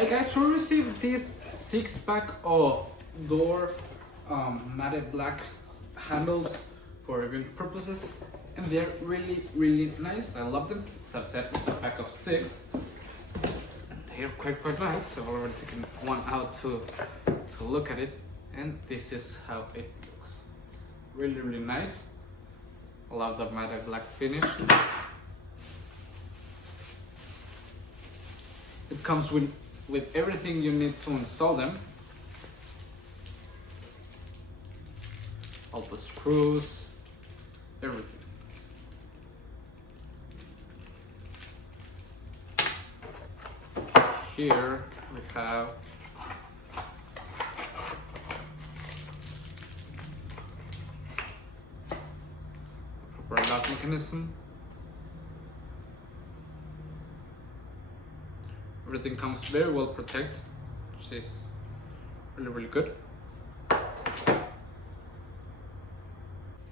Hi guys, we received this 6-pack of door matte black handles for event purposes, and they're really nice. I love them. As I've said, it's a pack of 6. They're quite nice. I've already taken one out to look at it, and this is how it looks. It's really nice. I love the matte black finish. It comes with everything you need to install them. All the screws, everything. Here we have a proper lock mechanism. Everything comes very well protected, which is really good.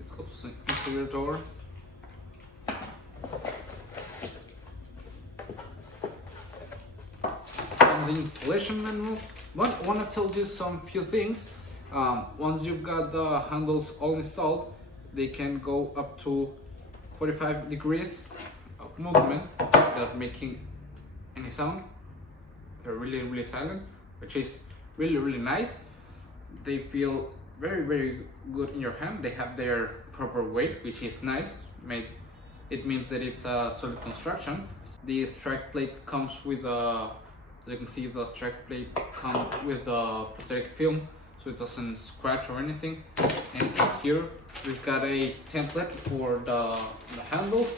This goes into your door. The installation manual. Want to tell you few things. Once you've got the handles all installed, they can go up to 45 degrees of movement without making any sound. They're really silent, which is really nice. They feel very good in your hand. They have their proper weight, which is nice. It means that it's a solid construction. The strike plate comes with a, as you can see, the strike plate comes with a protective film, so it doesn't scratch or anything. And here we've got a template for the handles,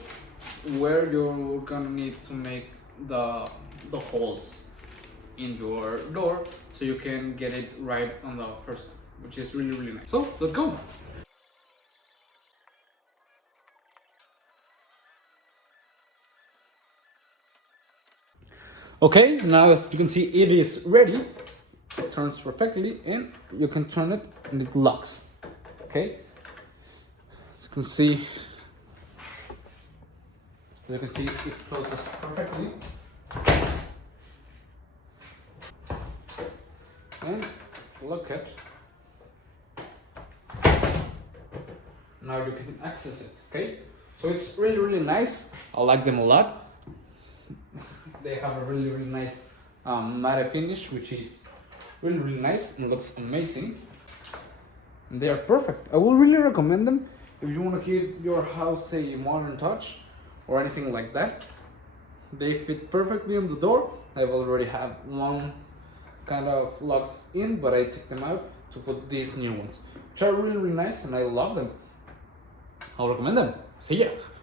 where you're gonna need to make the holes in your door, so you can get it right on the first time, which is really nice. So let's go. Okay, now as you can see, it is ready. It turns perfectly, and you can turn it and it locks. Okay, as you can see, it closes perfectly. And look at, now you can access it. Okay, so it's really nice. I like them a lot. They have a really nice matte finish, which is really nice and looks amazing. And they are perfect. I will really recommend them if you want to give your house a modern touch or anything like that. They fit perfectly on the door. I've already had one kind of locks in, but I took them out to put these new ones, which are really nice, and I love them. I'll recommend them. See ya.